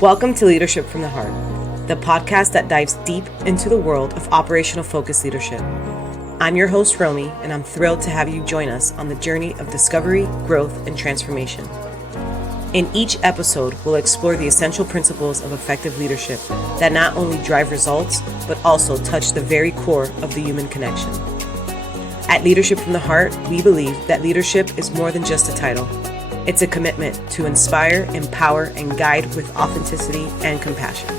Welcome to Leadership from the Heart, the podcast that dives deep into the world of operational focused leadership. I'm your host, Romy, and I'm thrilled to have you join us on the journey of discovery, growth, and transformation. In each episode, we'll explore the essential principles of effective leadership that not only drive results, but also touch the very core of the human connection. At Leadership from the Heart, we believe that leadership is more than just a title. It's a commitment to inspire, empower, and guide with authenticity and compassion.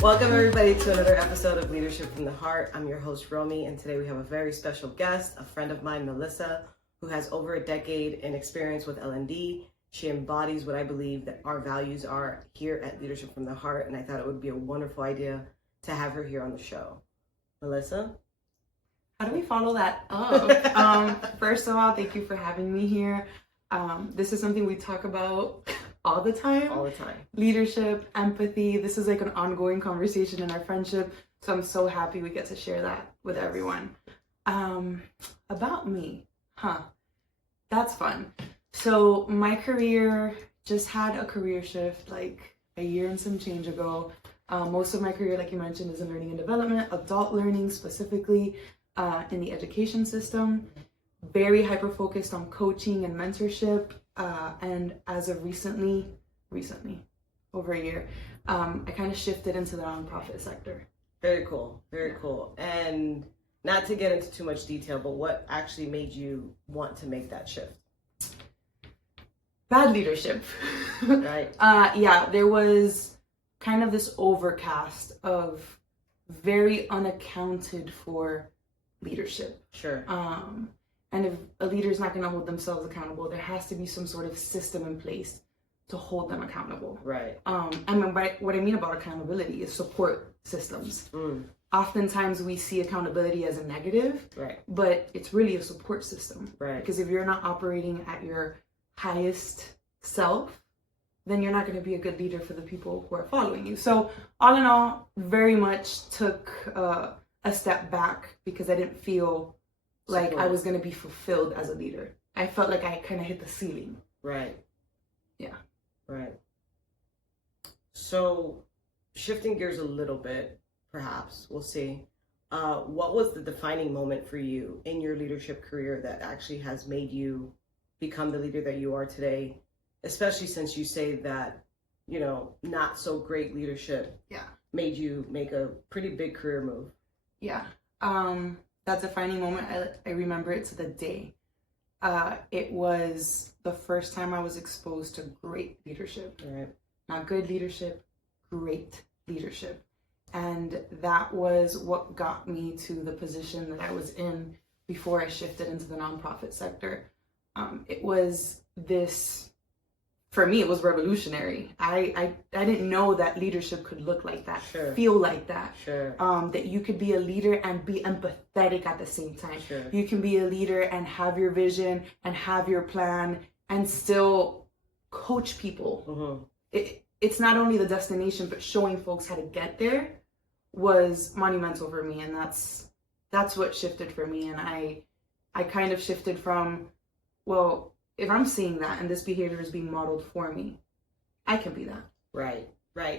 Welcome everybody to another episode of Leadership from the Heart. I'm your host, Romy, and today we have a very special guest, a friend of mine, Melissa, who has over a decade in experience with L&D. She embodies what I believe that our values are here at Leadership from the Heart, and I thought it would be a wonderful idea to have her here on the show. Melissa? How do we follow that up? First of all, thank you for having me here. This is something we talk about all the time. All the time. Leadership, empathy. This is like an ongoing conversation in our friendship. So I'm so happy we get to share that with everyone. About me, that's fun. So my career just had a career shift like a year and some change ago. Most of my career, like you mentioned, is in learning and development, adult learning specifically. In the education system, very hyper-focused on coaching and mentorship, and as of recently, over a year, I kind of shifted into the nonprofit sector. Very cool, very cool. And not to get into too much detail, but what actually made you want to make that shift? Bad leadership. Right. There was kind of this overcast of very unaccounted for leadership. Sure. And if a leader is not going to hold themselves accountable, there has to be some sort of system in place to hold them accountable. Right. What I mean about accountability is support systems. Oftentimes we see accountability as a negative, right, but it's really a support system. Right. Because if you're not operating at your highest self, then you're not going to be a good leader for the people who are following you. So all in all, very much took a step back because I didn't feel like I was going to be fulfilled as a leader. I felt like I kind of hit the ceiling. Right. Yeah. Right. So shifting gears a little bit, perhaps, we'll see. What was the defining moment for you in your leadership career that actually has made you become the leader that you are today, especially since you say that, not so great leadership made you make a pretty big career move? Yeah. That defining moment, I remember it to the day. It was the first time I was exposed to great leadership. Right. Not good leadership, great leadership. And that was what got me to the position that I was in before I shifted into the nonprofit sector. It was this, for me, it was revolutionary. I didn't know that leadership could look like that, Sure, feel like that. Sure. That you could be a leader and be empathetic at the same time. Sure. You can be a leader and have your vision and have your plan and still coach people. Mm-hmm. It's not only the destination, but showing folks how to get there was monumental for me. And that's what shifted for me. And I kind of shifted from, well, if I'm seeing that and this behavior is being modeled for me, I can be that. Right.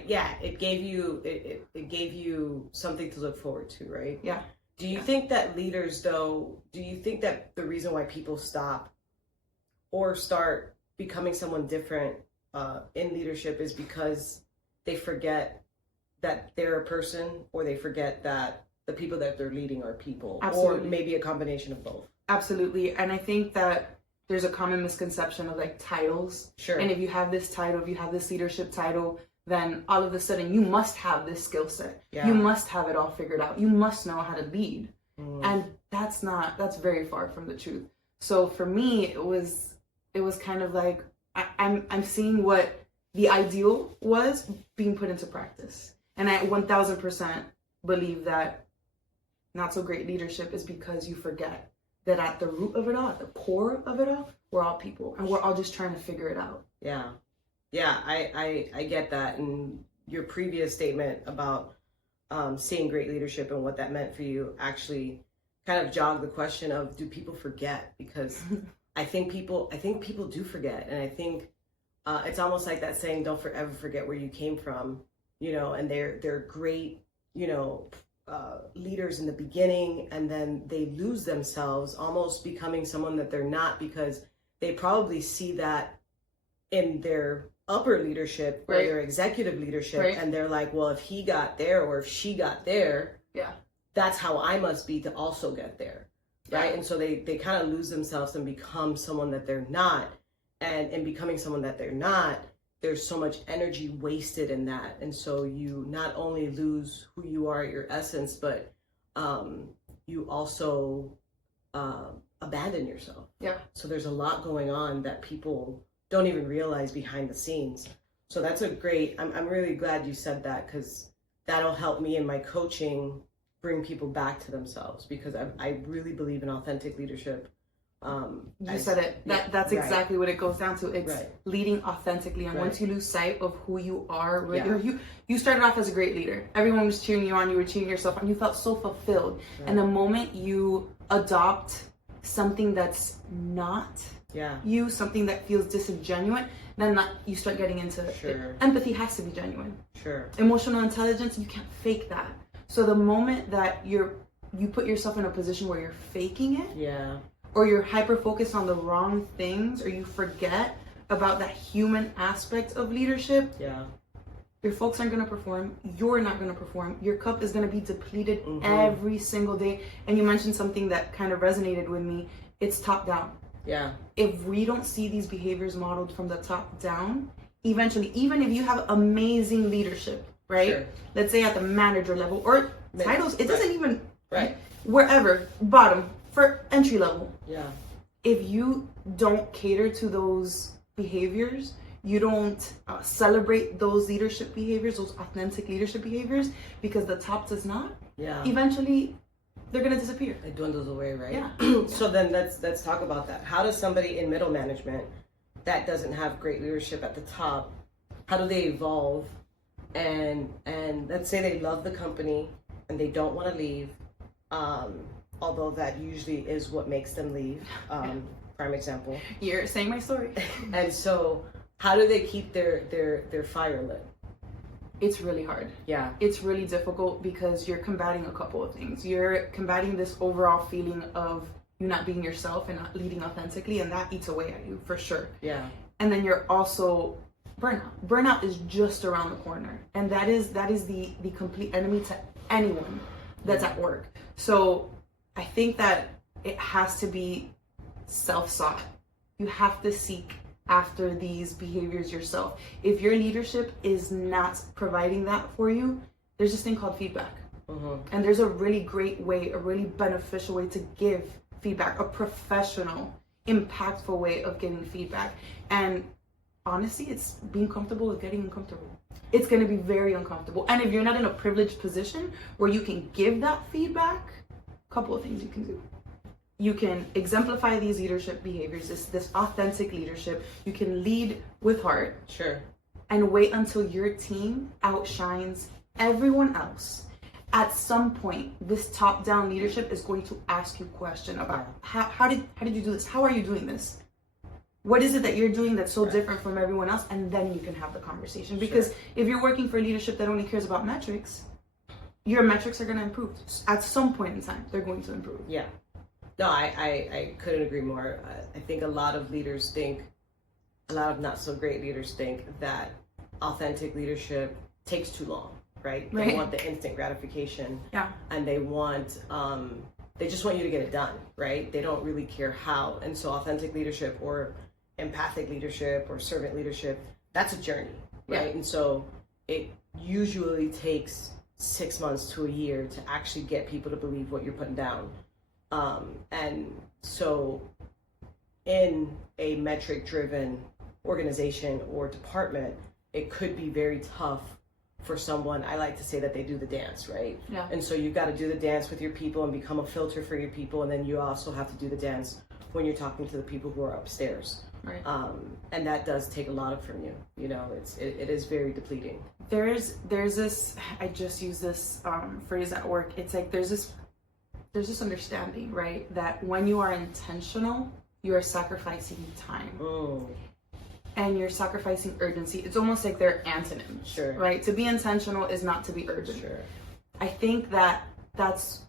Yeah. It gave you something to look forward to, right? Yeah. Do you think that leaders, though, do you think that the reason why people stop or start becoming someone different in leadership is because they forget that they're a person, or they forget that the people that they're leading are people? Absolutely. Or maybe a combination of both? Absolutely. And I think that there's a common misconception of like titles. Sure. And if you have this title, if you have this leadership title, then all of a sudden you must have this skill set. Yeah. You must have it all figured out. You must know how to lead. And that's very far from the truth. So for me, it was kind of like, I'm seeing what the ideal was being put into practice. And I 1000% believe that not so great leadership is because you forget that at the root of it all, at the core of it all, we're all people and we're all just trying to figure it out. Yeah, I get that. And your previous statement about seeing great leadership and what that meant for you actually kind of jogged the question of, do people forget? Because I think people do forget, and I think it's almost like that saying, "Don't ever forget where you came from," And they're great, leaders in the beginning, and then they lose themselves, almost becoming someone that they're not, because they probably see that in their upper leadership or their executive leadership, and they're like, well, if he got there or if she got there, that's how I must be to also get there, right? And so they kind of lose themselves and become someone that they're not, and in becoming someone that they're not, there's so much energy wasted in that, and so you not only lose who you are at your essence, but you also abandon yourself. So there's a lot going on that people don't even realize behind the scenes. So that's a great, I'm really glad you said that, because that'll help me in my coaching bring people back to themselves, because I really believe in authentic leadership. You said it. That's exactly what it goes down to. It's leading authentically, and once you lose sight of who you are, you started off as a great leader. Everyone was cheering you on. You were cheering yourself on. You felt so fulfilled. And the moment you adopt something that's not you, something that feels disingenuous, then you start getting into empathy has to be genuine. Emotional intelligence, you can't fake that. So the moment that you put yourself in a position where you're faking it, or you're hyper focused on the wrong things, or you forget about that human aspect of leadership, your folks aren't going to perform. You're not going to perform. Your cup is going to be depleted every single day. And you mentioned something that kind of resonated with me. It's top down. If we don't see these behaviors modeled from the top down, eventually, even if you have amazing leadership, right? Let's say at the manager level or titles, it doesn't even, wherever, bottom, for entry level. If you don't cater to those behaviors, you don't celebrate those leadership behaviors, those authentic leadership behaviors, because the top does not, eventually they're going to disappear. It dwindles away, right? So then let's talk about that. How does somebody in middle management that doesn't have great leadership at the top, how do they evolve? And let's say they love the company and they don't want to leave, although that usually is what makes them leave. Prime example. You're saying my story. And so how do they keep their fire lit? It's really hard. It's really difficult, because you're combating a couple of things. You're combating this overall feeling of you not being yourself and not leading authentically, and that eats away at you for sure. And then you're also burnout. Burnout is just around the corner, and that is the complete enemy to anyone that's at work. So I think that it has to be self-sought. You have to seek after these behaviors yourself. If your leadership is not providing that for you, there's this thing called feedback. And there's a really great way, a really beneficial way to give feedback, a professional, impactful way of giving feedback. And honestly, it's being comfortable with getting uncomfortable. It's going to be very uncomfortable. And if you're not in a privileged position where you can give that feedback, a couple of things you can do. You can exemplify these leadership behaviors, this authentic leadership. You can lead with heart. And wait until your team outshines everyone else. At some point, this top-down leadership is going to ask you a question about how did you do this? How are you doing this? What is it that you're doing that's so different from everyone else? And then you can have the conversation. Because if you're working for leadership that only cares about metrics, your metrics are going to improve. At some point in time, they're going to improve. No, I couldn't agree more. I think a lot of not so great leaders think that authentic leadership takes too long, right? They want the instant gratification. And they just want you to get it done, right? They don't really care how. And so authentic leadership or empathic leadership or servant leadership, that's a journey, right? And so it usually takes 6 months to a year to actually get people to believe what you're putting down. And so in a metric-driven organization or department, it could be very tough for someone. I like to say that they do the dance, right? And so you've got to do the dance with your people and become a filter for your people, and then you also have to do the dance when you're talking to the people who are upstairs. And that does take a lot from you. It is very depleting. There's this, I just use this phrase at work. It's like there's this understanding, right, that when you are intentional you are sacrificing time. Mm. And you're sacrificing urgency. It's almost like they're antonyms. Sure. Right? To be intentional is not to be urgent. Sure. I think that that's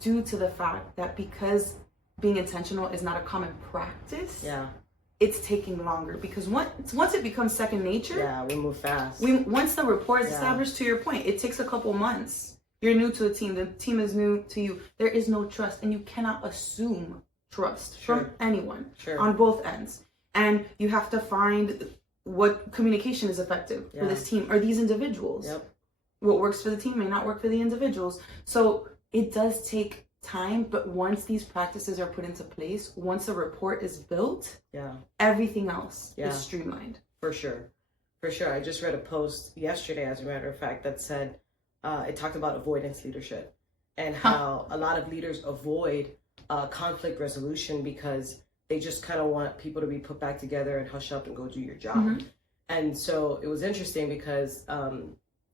due to the fact that because being intentional is not a common practice, Yeah. it's taking longer. Because once it becomes second nature, Yeah, we move fast. once the rapport is Yeah. established, to your point, it takes a couple months. You're new to a team. The team is new to you. There is no trust, and you cannot assume trust Sure. from anyone Sure. on both ends. And you have to find what communication is effective for Yeah. this team or these individuals. Yep. What works for the team may not work for the individuals. So it does take time, but once these practices are put into place, once a rapport is built, Yeah. everything else Yeah. is streamlined. For sure. For sure. I just read a post yesterday, as a matter of fact, that said, it talked about avoidance leadership and how a lot of leaders avoid conflict resolution because they just kind of want people to be put back together and hush up and go do your job. Mhm. And so it was interesting because,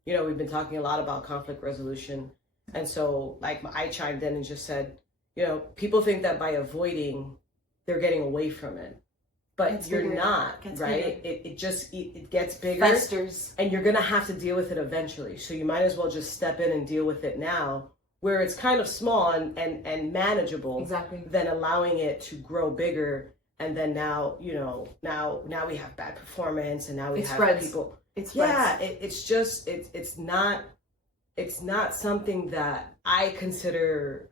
we've been talking a lot about conflict resolution. And so, like, I chimed in and just said, people think that by avoiding, they're getting away from it. But Gets you're bigger. not, Gets right? It gets bigger. Festers. And you're going to have to deal with it eventually. So you might as well just step in and deal with it now, where it's kind of small and manageable. Exactly. Than allowing it to grow bigger. And then now we have bad performance, and now we have spreads. people. It's not something that I consider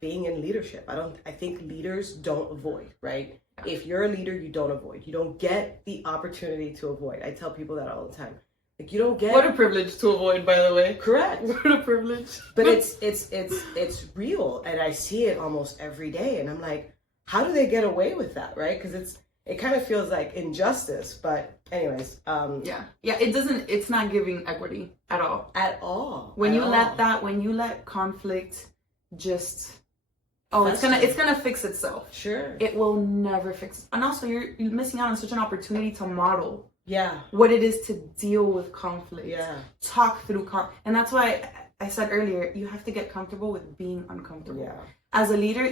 being in leadership. I think leaders don't avoid, right? If you're a leader, you don't avoid. You don't get the opportunity to avoid. I tell people that all the time. Like, you don't get. What a privilege to avoid, by the way. Correct. What a privilege. But it's real, and I see it almost every day, and I'm like, how do they get away with that, right? Because it kind of feels like injustice. But anyways, yeah, it's not giving equity at all. At all. When at you all. when you let conflict just Fester. it's gonna fix itself. Sure. It will never fix. And also, you're missing out on such an opportunity to model Yeah. what it is to deal with conflict. Yeah. Talk through and that's why I said earlier, you have to get comfortable with being uncomfortable. Yeah. As a leader,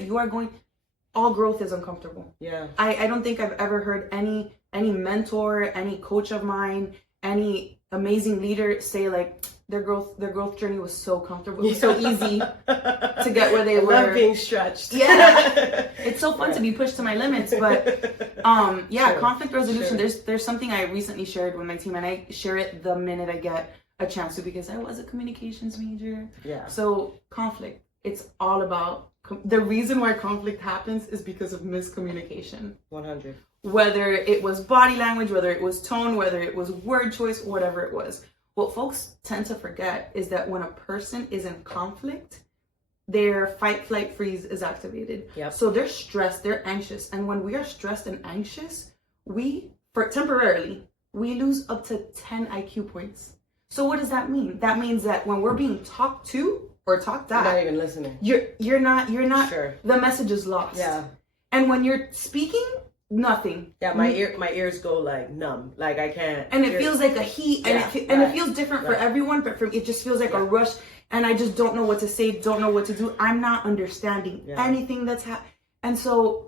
all growth is uncomfortable. Yeah. I don't think I've ever heard any mentor, any coach of mine, any amazing leader say like their growth journey was so comfortable. It was so easy to get where they were. Love being stretched. Yeah. It's so fun to be pushed to my limits. But Sure. conflict resolution, Sure. there's something I recently shared with my team, and I share it the minute I get a chance to, because I was a communications major. Yeah. So conflict, it's all about the reason why conflict happens is because of miscommunication. 100. Whether it was body language, whether it was tone, whether it was word choice, whatever it was. What folks tend to forget is that when a person is in conflict, their fight, flight, freeze is activated. Yep. So they're stressed, they're anxious. And when we are stressed and anxious, temporarily, we lose up to 10 IQ points. So what does that mean? That means that when we're being talked to or talked You're not at, even listening. you're not, Sure. the message is lost. Yeah. And when you're speaking, nothing. Yeah, my ears go like numb. Like I can't. And it feels like a heat, and Yeah, it feels different for everyone, but for me, it just feels like Yeah. a rush, and I just don't know what to say, don't know what to do. I'm not understanding anything that's happening. And so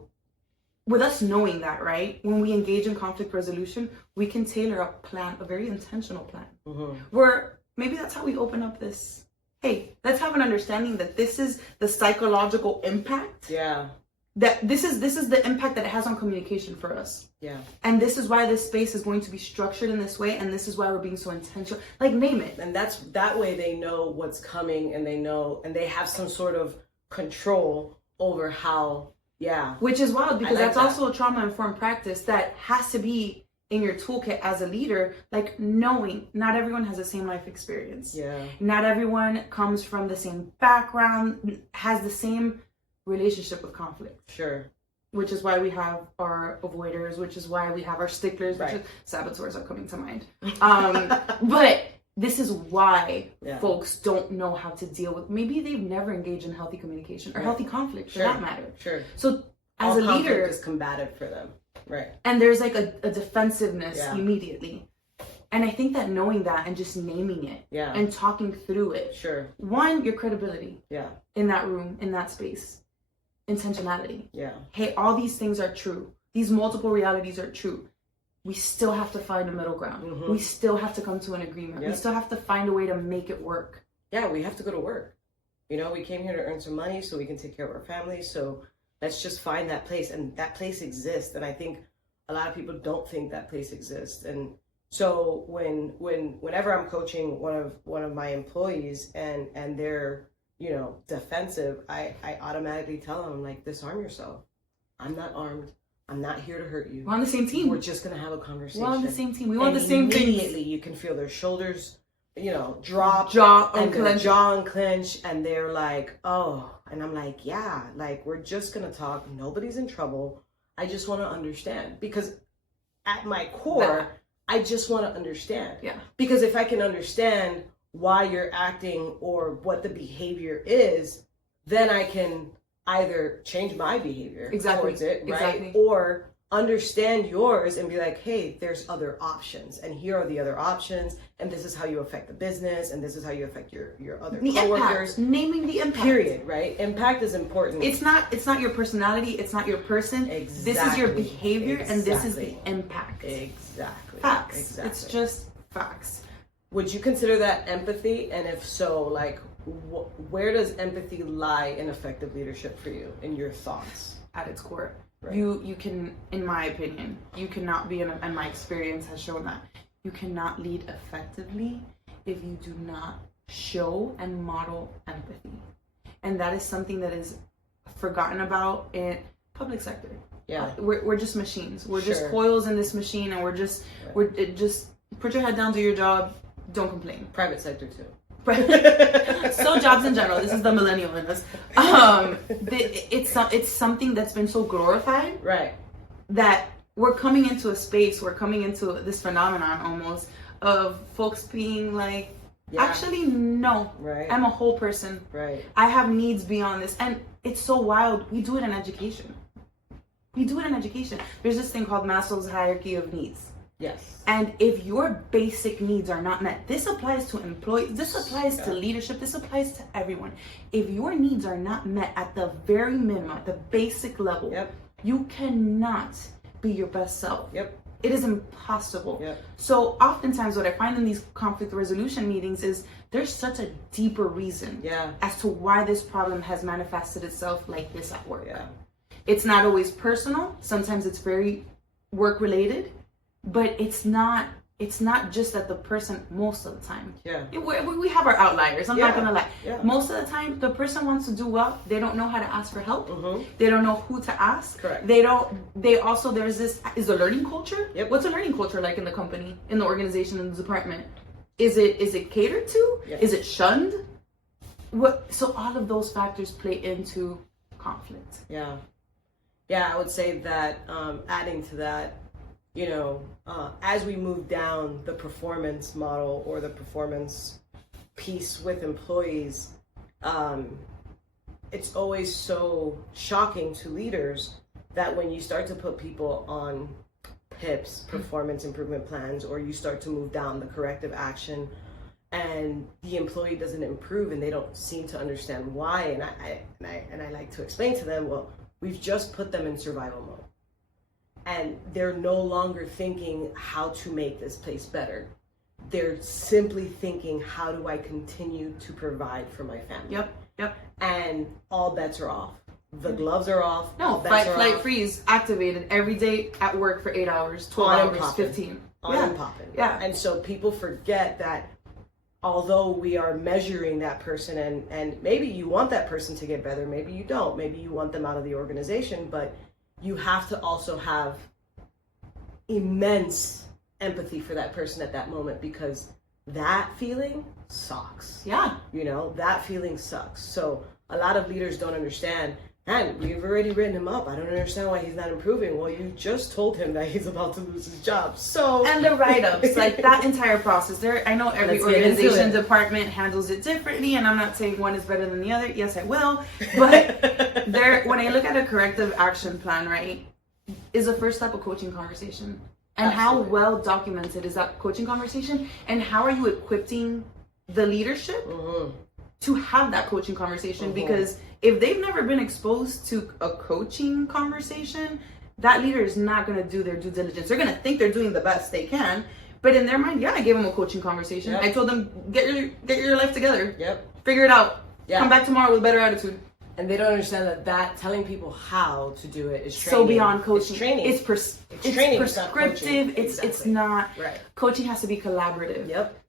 with us knowing that, right, when we engage in conflict resolution, we can tailor a plan, a very intentional plan, where maybe that's how we open up this, hey, let's have an understanding that this is the psychological impact. Yeah. That this is the impact that it has on communication for us. Yeah. And this is why this space is going to be structured in this way, and this is why we're being so intentional. Like, name it. And that way they know what's coming, and they have some sort of control over how. Yeah. Which is wild, because like that's also a trauma-informed practice that has to be in your toolkit as a leader. Like, knowing not everyone has the same life experience. Yeah. Not everyone comes from the same background, has the same relationship with conflict. Sure. Which is why we have our avoiders, which is why we have our sticklers, Right. which is, saboteurs are coming to mind. But this is why folks don't know how to deal with, maybe they've never engaged in healthy communication or healthy conflict for that matter. Sure. So as All a leader, conflict is combative for them. Right. and there's like a defensiveness Yeah. immediately. And I think that knowing that and just naming it Yeah. and talking through it, Sure. one, your credibility Yeah. in that room, in that space. intentionality. Yeah. Hey, all these things are true. These multiple realities are true. We still have to find a middle ground. Mm-hmm. We still have to come to an agreement. Yep. We still have to find a way to make it work. Yeah, we have to go to work. You know, we came here to earn some money so we can take care of our families. So let's just find that place. And that place exists. And I think a lot of people don't think that place exists. And so whenever I'm coaching one of my employees and they're, you know, defensive, I automatically tell them, like, disarm yourself. I'm not armed. I'm not here to hurt you. We're on the same team. We're just gonna have a conversation. We're on the same team. We want the same things. Immediately, you can feel their shoulders, you know, drop, jaw and their unclench. jaw unclench, and they're like, "Oh," and I'm like, "Yeah, like we're just gonna talk. Nobody's in trouble. I just want to understand because at my core, I just want to understand. Yeah. Because if I can understand why you're acting or what the behavior is, then I can either change my behavior towards it, right? Exactly. Or understand yours and be like, hey, there's other options, and here are the other options, and this is how you affect the business, and this is how you affect your other coworkers. Naming the impact. Period, right? Impact is important. It's not your personality, it's not your person. Exactly. This is your behavior, and this is Exactly. the impact. Exactly. Facts. Exactly. It's just facts. Would you consider that empathy? And if so, like, where does empathy lie in effective leadership for you, in your thoughts? At its core. Right. You can, in my opinion, you cannot be, and my experience has shown that, you cannot lead effectively if you do not show and model empathy. And that is something that is forgotten about in public sector. Yeah. We're just machines. We're just Sure. coils in this machine, and we're just put your head down, do your job, don't complain. Private sector too. So jobs in general. This is the millennial in us. It's something that's been so glorified, Right. that we're coming into a space. We're coming into this phenomenon almost of folks being like, Yeah. actually, no. Right. I'm a whole person. Right. I have needs beyond this, and it's so wild. We do it in education. There's this thing called Maslow's hierarchy of needs. Yes. And if your basic needs are not met, this applies to employees, this applies to leadership, this applies to everyone. If your needs are not met at the very minimum, at the basic level, Yep. you cannot be your best self. Yep. It is impossible. Yep. So oftentimes what I find in these conflict resolution meetings is there's such a deeper reason Yeah. as to why this problem has manifested itself like this at work. Yeah. It's not always personal. Sometimes it's very work related. But it's not just that the person, most of the time. Yeah. We have our outliers. I'm not Yeah. gonna lie. Yeah. Most of the time, the person wants to do well. They don't know how to ask for help. Mm-hmm. They don't know who to ask. Correct. They also, there's this, is a learning culture? Yep. What's a learning culture like in the company, in the organization, in the department? Is it catered to? Yes. Is it shunned? So all of those factors play into conflict. Yeah. Yeah, I would say that adding to that, you know, as we move down the performance model or the performance piece with employees, it's always so shocking to leaders that when you start to put people on PIPs, performance improvement plans, or you start to move down the corrective action and the employee doesn't improve and they don't seem to understand why, and I like to explain to them, well, we've just put them in survival mode. And they're no longer thinking how to make this place better. They're simply thinking, how do I continue to provide for my family? Yep. And all bets are off. The gloves are off. No, all bets fight, are flight, off. freeze activated every day at work for 8 hours, 12 On and hours, popping. 15. On and popping. Yeah. And so people forget that although we are measuring that person, and maybe you want that person to get better, maybe you don't, maybe you want them out of the organization, but you have to also have immense empathy for that person at that moment, because that feeling sucks. Yeah. You know, that feeling sucks. So a lot of leaders don't understand, and we've already written him up. I don't understand why he's not improving. Well, you just told him that he's about to lose his job. So And the write-ups, like that entire process. I know every Let's get into organization it. department handles it differently, and I'm not saying one is better than the other. Yes, I will. But when I look at a corrective action plan, right, is the first step a coaching conversation. And Absolutely. how well documented is that coaching conversation? And how are you equipping the leadership Mhm. to have that coaching conversation, Mm-hmm. because if they've never been exposed to a coaching conversation, that leader is not going to do their due diligence. They're going to think they're doing the best they can, but in their mind, yeah, I gave them a coaching conversation. Yep. I told them, get your life together. Yep. Figure it out. Yeah. Come back tomorrow with better attitude. And they don't understand that telling people how to do it is training. So beyond coaching. It's training. It's training. It's not prescriptive. coaching. It's Exactly. not. Right. Coaching has to be collaborative. Yep.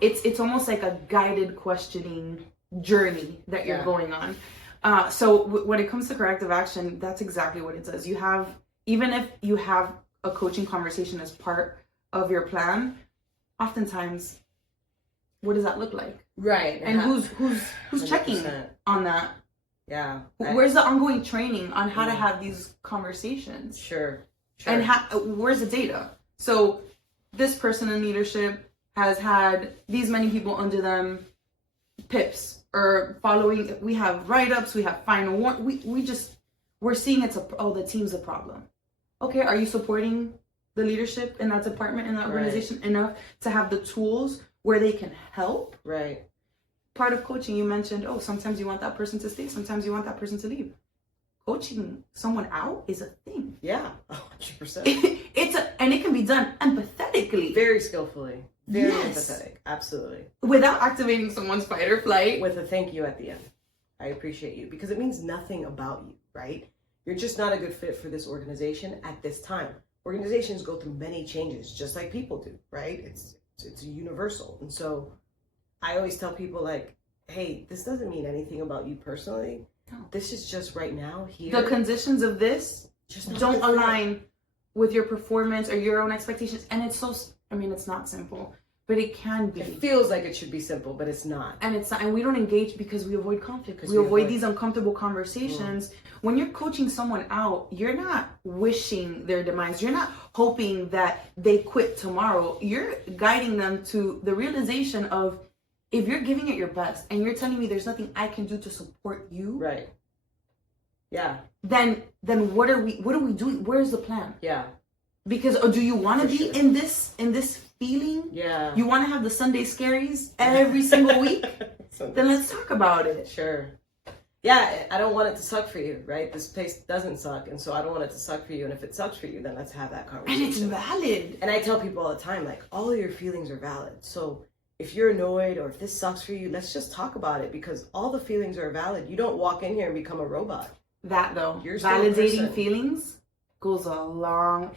It's almost like a guided questioning journey that you're Yeah. going on. So when it comes to corrective action, that's exactly what it does. Even if you have a coaching conversation as part of your plan, oftentimes, what does that look like? Right. And who's checking 100%. on that? Yeah. Where's the ongoing training on how to have these conversations? Sure. And where's the data? So this person in leadership has had these many people under them, PIPs, or following. We have write-ups, we have final warn. We're seeing the team's a problem. Okay, are you supporting the leadership in that department, in that organization enough to have the tools where they can help? Right. Part of coaching, you mentioned, sometimes you want that person to stay, sometimes you want that person to leave. Coaching someone out is a thing. Yeah. 100%. And it can be done empathetically. Very skillfully. Very Yes. empathetic. Absolutely. Without activating someone's fight or flight. With a thank you at the end. I appreciate you. Because it means nothing about you, right? You're just not a good fit for this organization at this time. Organizations go through many changes, just like people do, right? It's universal. And so I always tell people, like, hey, this doesn't mean anything about you personally. No. This is just right now here. The conditions of this just not don't good fit. align with your performance or your own expectations. And it's it's not simple, but it can be. It feels like it should be simple, but it's not. And it's not, and we don't engage because we avoid conflict. Because We we avoid avoid- these uncomfortable conversations. When you're coaching someone out, you're not wishing their demise. You're not hoping that they quit tomorrow. You're guiding them to the realization of, if you're giving it your best and you're telling me there's nothing I can do to support you, Right. Yeah. then what are we doing? Where's the plan? Yeah. Because do you want to For be sure. in this feeling? Yeah. You want to have the Sunday scaries every single week? Then let's talk about it. Sure. Yeah, I don't want it to suck for you, right? This place doesn't suck, and so I don't want it to suck for you. And if it sucks for you, then let's have that And conversation. it's valid. And I tell people all the time, like, all of your feelings are valid. So if you're annoyed or if this sucks for you, let's just talk about it, because all the feelings are valid. You don't walk in here and become a robot. That though, You're still a validating person. feelings goes a long.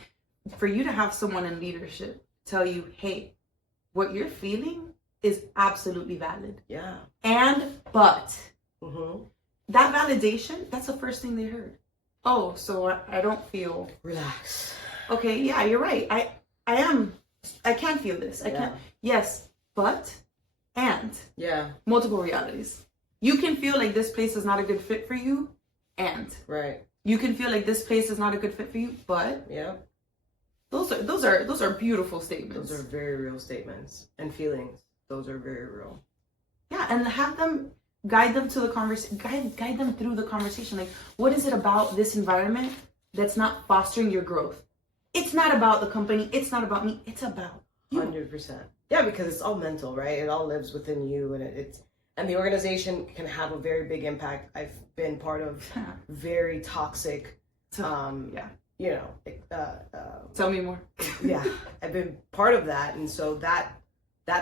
For you to have someone in leadership tell you, "Hey, what you're feeling is absolutely valid," Yeah. but Mm-hmm. that validation, that's the first thing they heard. Oh, so I don't feel Relax. okay. Yeah, you're right. I can feel this. I Yeah. can't. Yes, but and Yeah. multiple realities. You can feel like this place is not a good fit for you, and Right. you can feel like this place is not a good fit for you, but Yeah. those are beautiful statements. Those are very real statements and feelings. Those are very real. Yeah, and have them guide them to the conversation, guide them through the conversation. Like, what is it about this environment that's not fostering your growth? It's not about the company. It's not about me. It's about you. 100%. Yeah, because it's all mental, right? It all lives within you, and and the organization can have a very big impact. I've been part of very toxic, Yeah. you know, Tell me more. yeah, I've been part of that, and so that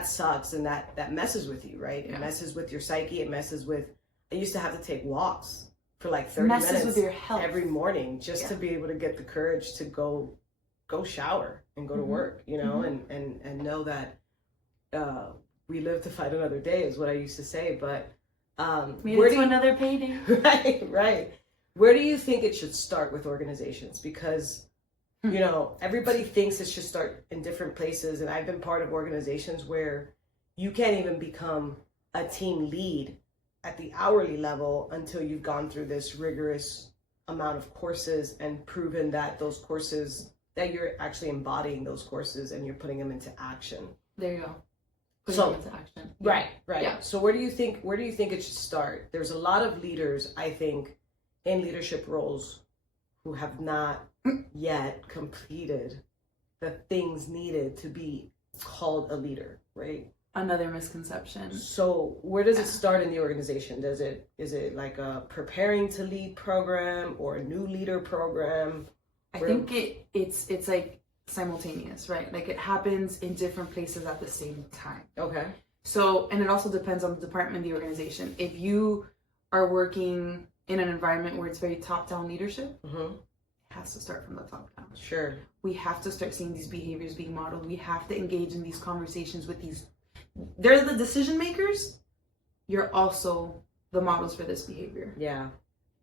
sucks, and that messes with you, right? It Yeah. messes with your psyche. It messes with. I used to have to take walks for like 30 Messes minutes with your health. every morning just Yeah. to be able to get the courage to go shower and go to Mhm. work, you know, and know that we live to fight another day is what I used to say. But Made where it do to you, another payday. right. Where do you think it should start with organizations? Because, you know, everybody thinks it should start in different places. And I've been part of organizations where you can't even become a team lead at the hourly level until you've gone through this rigorous amount of courses and proven that those courses, that you're actually embodying those courses and you're putting them into action. There you go. Put So- it into action. Right. Yeah. So where do you think it should start? There's a lot of leaders, I think, in leadership roles who have not yet completed the things needed to be called a leader, right? Another misconception. So where does it start in the organization? Is it like a preparing to lead program or a new leader program? I think it's like simultaneous, right? Like it happens in different places at the same time. Okay. So, and it also depends on the department, the organization. If you are working in an environment where it's very top-down leadership, Mm-hmm. it has to start from the top down. Sure. We have to start seeing these behaviors being modeled. We have to engage in these conversations with these. They're the decision makers. You're also the models for this behavior. Yeah.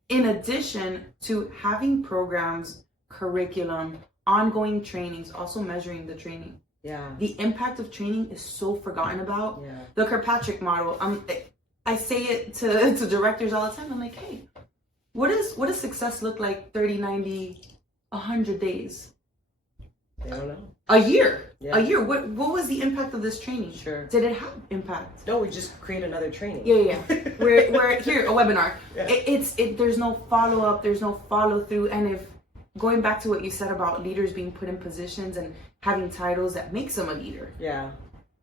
In addition to having programs, curriculum, ongoing trainings, also measuring the training. Yeah. The impact of training is so forgotten about. Yeah. The Kirkpatrick model. I say it to directors all the time. I'm like, hey, what does success look like 30, 90, 100 days? I don't know. A year. Yeah. A year. What was the impact of this training? Sure. Did it have impact? No, we just create another training. Yeah. We're here, a webinar. Yeah. There's no follow-up, there's no follow-through. And if going back to what you said about leaders being put in positions and having titles that makes them a leader. Yeah.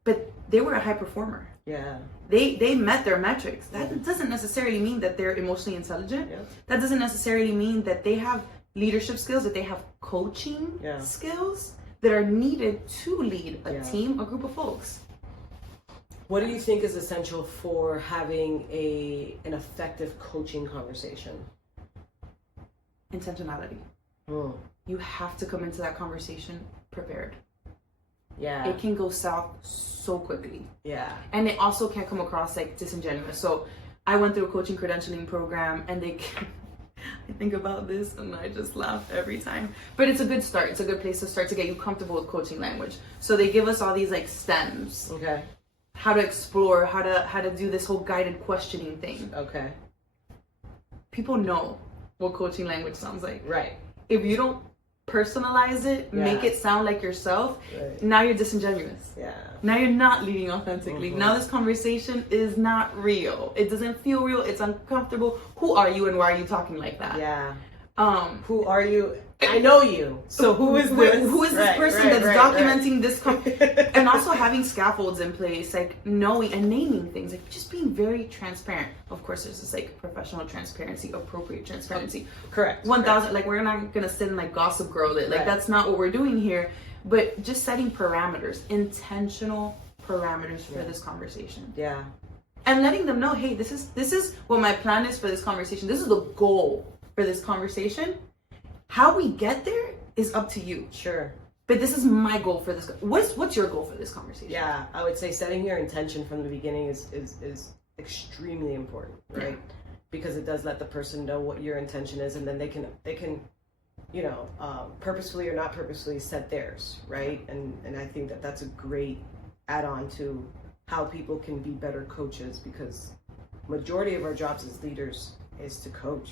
But they were a high performer. Yeah. They met their metrics. That doesn't necessarily mean that they're emotionally intelligent. Yeah. That doesn't necessarily mean that they have leadership skills, that they have coaching Yeah. skills that are needed to lead a Yeah. team, a group of folks. What do you think is essential for having an effective coaching conversation? Intentionality. Mm. You have to come into that conversation prepared. Yeah. It can go south so quickly. Yeah. And it also can come across like disingenuous. So I went through a coaching credentialing program and I think about this and I just laugh every time. But it's a good start. It's a good place to start to get you comfortable with coaching language. So they give us all these like stems. Okay. How to explore, how to do this whole guided questioning thing. Okay. People know what coaching language sounds like. Right. If you don't personalize it, Yeah. make it sound like yourself, Right. now you're disingenuous. Yeah. Now you're not leading authentically. Now this conversation is not real. It doesn't feel real. It's uncomfortable. Who are you and why are you talking like that? Yeah. Um, Who are you? I know you. So who is this? Who is this Right, person right, that's right, documenting right. this? And also having scaffolds in place, like knowing and naming things, like just being very transparent. Of course, there's this like professional transparency, appropriate transparency. Correct. 1,000. Like we're not gonna sit and like Gossip Girl it. Like Right. that's not what we're doing here. But just setting parameters, intentional parameters for this conversation. Yeah. And letting them know, hey, this is what my plan is for this conversation. This is the goal for this conversation. How we get there is up to you. Sure. But this is my goal for this. What's your goal for this conversation? Yeah, I would say setting your intention from the beginning is extremely important, right? Because it does let the person know what your intention is, and then they can purposefully or not purposefully set theirs, right? And I think that that's a great add-on to how people can be better coaches, because majority of our jobs as leaders is to coach.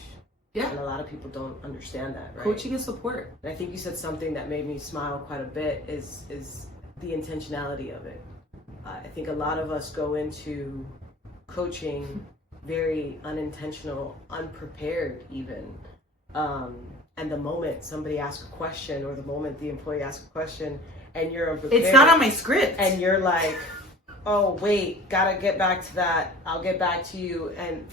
Yeah. And a lot of people don't understand that, right? Coaching is support. And I think you said something that made me smile quite a bit is the intentionality of it. I think a lot of us go into coaching very unintentional, unprepared even. And the moment somebody asks a question, or the moment the employee asks a question and you're unprepared. It's not on my script. And you're like, oh wait, gotta get back to that. I'll get back to you, and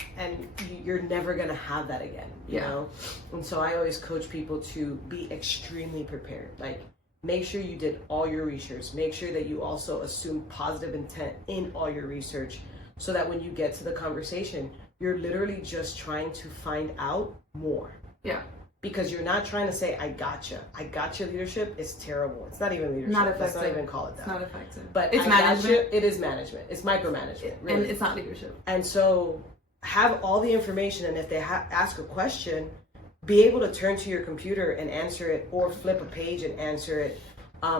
you're never gonna have that again. You know? And so I always coach people to be extremely prepared. Like, make sure you did all your research. Make sure that you also assumed positive intent in all your research, so that when you get to the conversation, you're literally just trying to find out more. Yeah. Because you're not trying to say, I gotcha. I gotcha leadership is terrible. It's not even leadership. Not effective. Let's not even call it that. It's not effective. But it's I management. gotcha, it is management. It's micromanagement. Really. And it's not leadership. And so have all the information, and if they ask a question, be able to turn to your computer and answer it, or flip a page and answer it,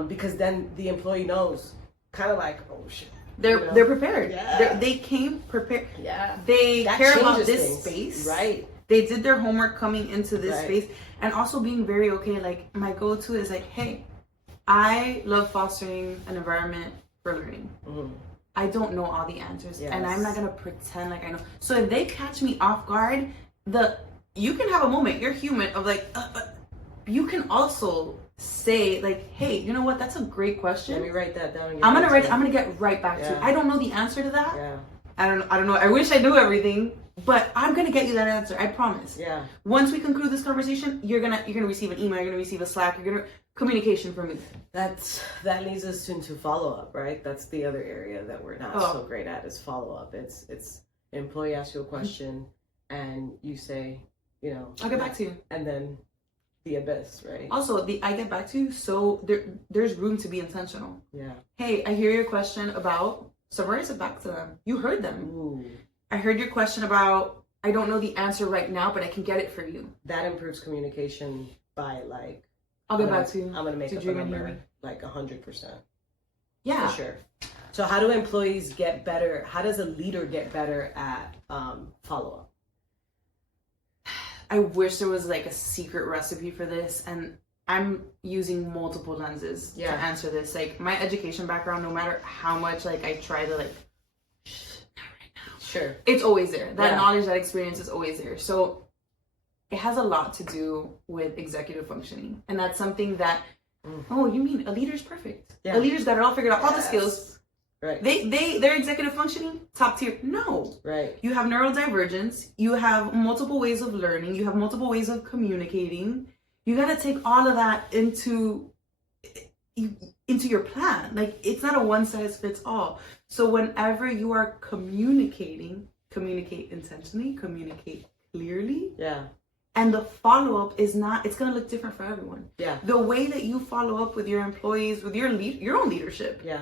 because then the employee knows, kind of like, oh shit. They're prepared. Yeah. They came prepared. Yeah. They That care about changes this things. space. Right. They did their homework coming into this Right. space, and also being very okay. Like my go-to is like, hey, I love fostering an environment for learning. Mm-hmm. I don't know all the answers, Yes. and I'm not gonna pretend like I know. So if they catch me off guard, you can have a moment. You're human. Of like, you can also say like, hey, you know what? That's a great question. Let me write that down. And I'm gonna get right back to you. I don't know the answer to that. Yeah. I don't know. I wish I knew everything, but I'm gonna get you that answer. I promise. Yeah. Once we conclude this conversation, you're gonna receive an email. You're gonna receive a Slack. Communication from me. That leads us into follow up, right? That's the other area that we're not so great at is follow up. It's an employee asks you a question, and you say, I'll get back to you, and then the abyss, right? Also, I get back to you. So there's room to be intentional. Yeah. Hey, I hear your question about. Summarize it back to them. You heard them. Ooh. I heard your question about. I don't know the answer right now, but I can get it for you. That improves communication by like. I'll get back to you. I'm gonna make up a number, like 100%. Yeah, for sure. So how do employees get better? How does a leader get better at follow up? I wish there was like a secret recipe for this, and I'm using multiple lenses to answer this. Like my education background, no matter how much like I try to like, not right now. Sure. It's always there. That knowledge, that experience is always there. So it has a lot to do with executive functioning. And that's something that, oh, you mean a leader's perfect. Yeah. A leader's got it all figured out, all the skills. Right. Their executive functioning, top tier. No. Right. You have neurodivergence. You have multiple ways of learning. You have multiple ways of communicating. You got to take all of that into your plan. Like, it's not a one size fits all. So whenever you are communicating, communicate intentionally, communicate clearly. Yeah. And the follow-up is not, it's going to look different for everyone. Yeah. The way that you follow up with your employees, with your own leadership. Yeah.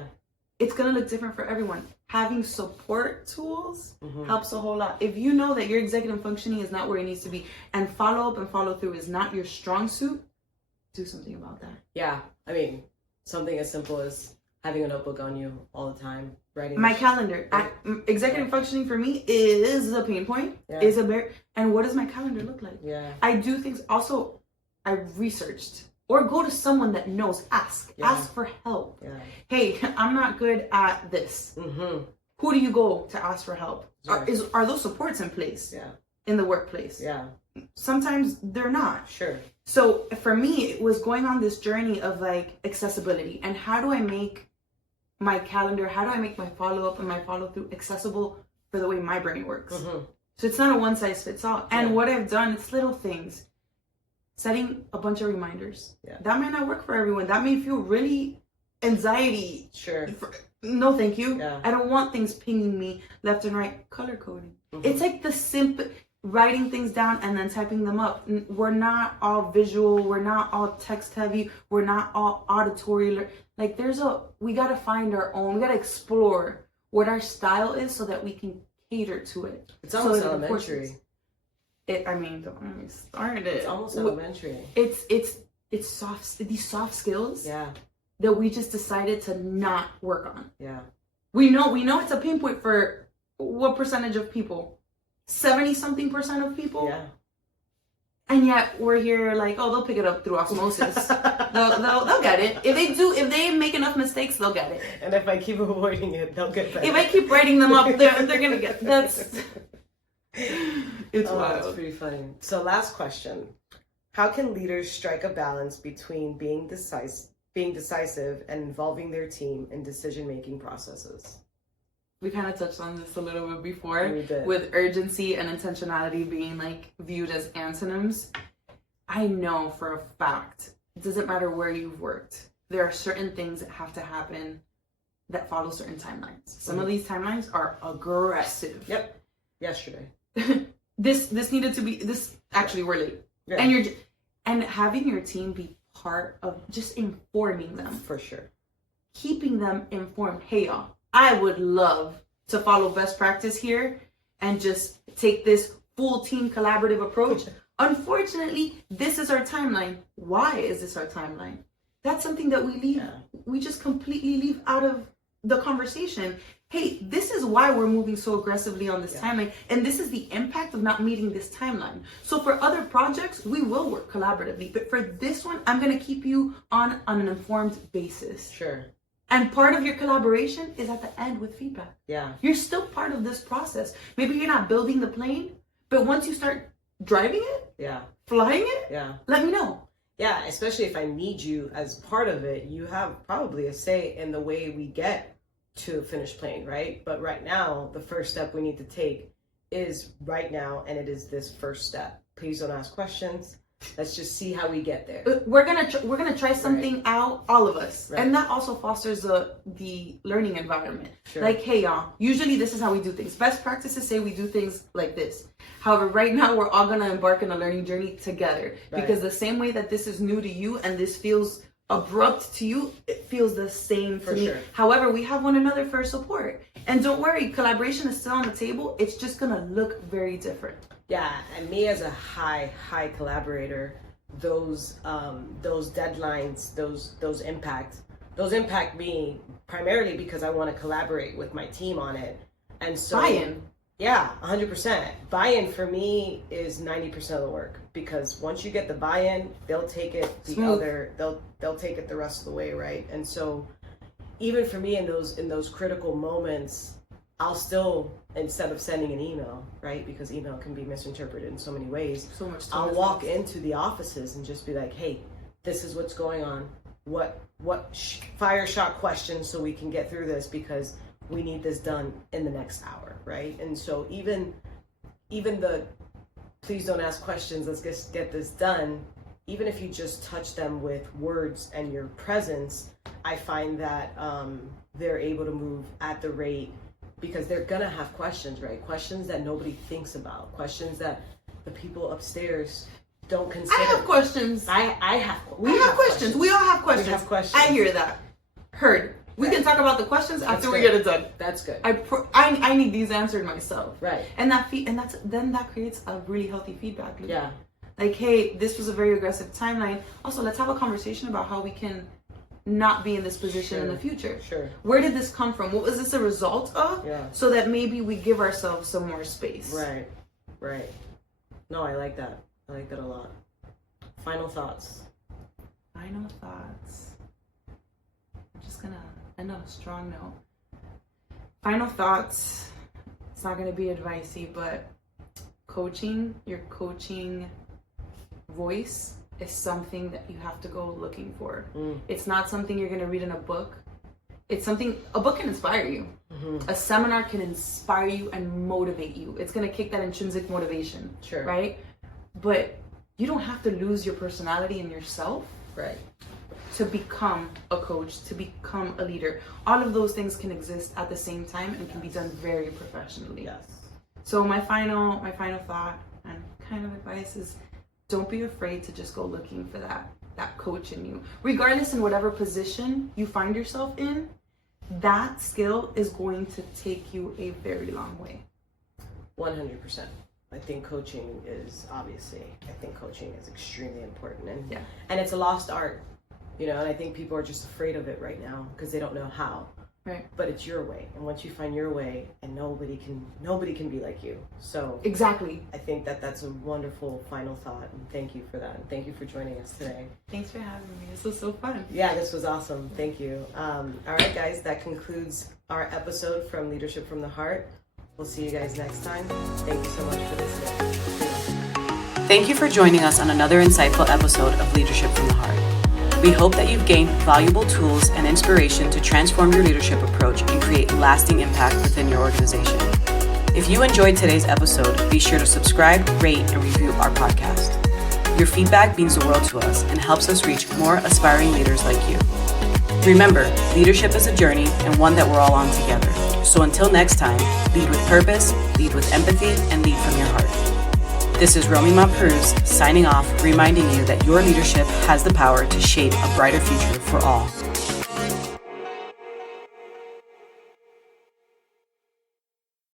It's going to look different for everyone. Having support tools helps a whole lot. If you know that your executive functioning is not where it needs to be, and follow-up and follow-through is not your strong suit, do something about that. Yeah. I mean, something as simple as having a notebook on you all the time, writing. My calendar. Executive functioning for me is a pain point. Is a bear. And what does my calendar look like? Yeah. I do things. Also, I researched. Or go to someone that knows. Ask. Yeah. Ask for help. Yeah. Hey, I'm not good at this. Mm-hmm. Who do you go to ask for help? Yeah. Are those supports in place? Yeah. In the workplace? Yeah. Sometimes they're not. Sure. So for me, it was going on this journey of like accessibility and how do I make my calendar, how do I make my follow-up and my follow-through accessible for the way my brain works? Mm-hmm. So it's not a one-size-fits-all. And what I've done, it's little things. Setting a bunch of reminders. Yeah. That might not work for everyone. That may feel really anxiety. Sure. No, thank you. Yeah. I don't want things pinging me left and right. Color coding. Mm-hmm. It's like the simple writing things down and then typing them up. We're not all visual. We're not all text heavy. We're not all auditory. Like we got to find our own. We got to explore what our style is so that we can cater to it. It's almost elementary. Don't let me start it. It's almost elementary. It's soft. These soft skills. Yeah. That we just decided to not work on. Yeah. We know it's a pain point for what percentage of people? 70-something% of people. Yeah. And yet we're here like, oh, they'll pick it up through osmosis. they'll get it. If they make enough mistakes, they'll get it. And if I keep avoiding it, they'll get better. If I keep writing them up, they're gonna get. It's wild. That's pretty funny. So last question: how can leaders strike a balance between being decisive and involving their team in decision-making processes? We kind of touched on this a little bit before, with urgency and intentionality being like viewed as antonyms. I know for a fact, it doesn't matter where you've worked, there are certain things that have to happen that follow certain timelines. Some of these timelines are aggressive. Yep. Yesterday. This needed to be, this actually we're late. Yeah. And having your team be part of just informing them. For sure. Keeping them informed. Hey y'all, I would love to follow best practice here and just take this full team collaborative approach. Unfortunately, this is our timeline. Why is this our timeline? That's something that we just completely leave out of the conversation. Hey, this is why we're moving so aggressively on this timeline, and this is the impact of not meeting this timeline. So for other projects, we will work collaboratively, but for this one, I'm going to keep you on an informed basis. Sure. And part of your collaboration is at the end with feedback. Yeah. You're still part of this process. Maybe you're not building the plane, but once you start driving it, flying it, let me know. yeah, especially if I need you as part of it, you have probably a say in the way we get to a finished plane, right? But right now, the first step we need to take is right now, and it is this first step. Please don't ask questions. Let's just see how we get there. We're gonna try something out, all of us, Right. and that also fosters the learning environment. Sure. Like, hey y'all, usually this is how we do things. Best practices say we do things like this. However, right now we're all gonna embark on a learning journey together, Right. because the same way that this is new to you and this feels abrupt to you, it feels the same to For me. sure. However, we have one another for support, and don't worry, collaboration is still on the table. It's just gonna look very different. Yeah, and me as a high collaborator, those deadlines, those impact me primarily because I want to collaborate with my team on it. And so Buy-in. Yeah, 100%. Buy-in for me is 90% of the work, because once you get the buy-in, they'll take it they'll take it the rest of the way, right? And so even for me in those critical moments, I'll still, instead of sending an email, right? Because email can be misinterpreted in so many ways. So much. I'll walk into the offices and just be like, "Hey, this is what's going on. Fire shot questions so we can get through this, because we need this done in the next hour," right? And so even the please don't ask questions, let's just get this done. Even if you just touch them with words and your presence, I find that they're able to move at the rate, because they're gonna have questions, right? Questions that nobody thinks about, questions that the people upstairs don't consider. I have questions. I have. We have questions. We all have questions. We have questions. I hear that. Heard. We can talk about the questions after we get it done. That's good. I need these answered myself. Right. And that creates a really healthy feedback loop. Yeah. Like, hey, this was a very aggressive timeline. Also, let's have a conversation about how we can not be in this position in the future. Sure. Where did this come from? What was this a result of? Yeah. So that maybe we give ourselves some more space. Right. No, I like that. I like that a lot. Final thoughts. Final thoughts. I'm just gonna end on a strong note. Final thoughts. It's not gonna be advicey, but your coaching voice is something that you have to go looking for. It's not something you're gonna read in a book. It's something, a book can inspire you. Mm-hmm. A seminar can inspire you and motivate you. It's gonna kick that intrinsic motivation. Sure. Right? But you don't have to lose your personality and yourself Right. to become a coach, to become a leader. All of those things can exist at the same time and can be done very professionally. Yes. So my final thought and kind of advice is, don't be afraid to just go looking for that coach in you. Regardless in whatever position you find yourself in, that skill is going to take you a very long way. 100%. I think coaching is extremely important, and it's a lost art, and I think people are just afraid of it right now because they don't know how. Right. But it's your way, and once you find your way, and nobody can be like you. So Exactly. I think that's a wonderful final thought, and thank you for that, and thank you for joining us today. Thanks for having me. This was so fun. Yeah, this was awesome. Thank you. All right, guys, that concludes our episode from Leadership from the Heart. We'll see you guys next time. Thank you so much for listening. Thank you for joining us on another insightful episode of Leadership from the Heart. We hope that you've gained valuable tools and inspiration to transform your leadership approach and create lasting impact within your organization. If you enjoyed today's episode, be sure to subscribe, rate, and review our podcast. Your feedback means the world to us and helps us reach more aspiring leaders like you. Remember, leadership is a journey and one that we're all on together. So until next time, lead with purpose, lead with empathy, and lead from your heart. This is Romy Montperuz signing off, reminding you that your leadership has the power to shape a brighter future for all.